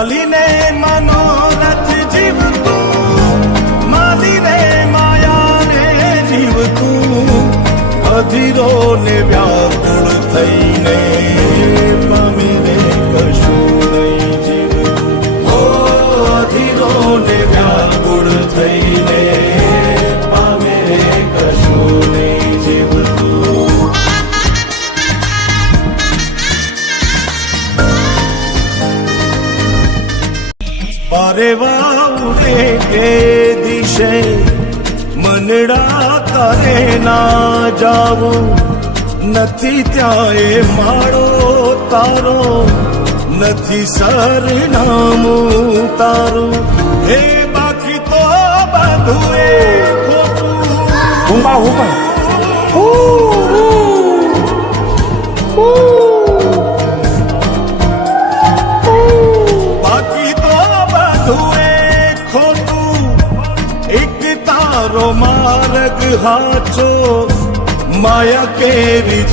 ચાલીને મનોરથ જીવતું, માલીને માયાને જીવતું, અધીરો ને વ્યાકુળ થઈને પામીને કશું નહીં જીવતું. ઓ અધીરો ને વ્યાકુળ થઈને પામીને કશું નહીં જીવતું. પારેવાઉરે કે દિશે મનડા તારે ના જાવું, નથી ત્યાં એ માળો તારો, નથી સરનામું તારું. હે બાકી તો બધું એ ખોટું. બાકી તો બધું એ ખોટું, એક તારો માર્ગ હાચો, માયા કેરી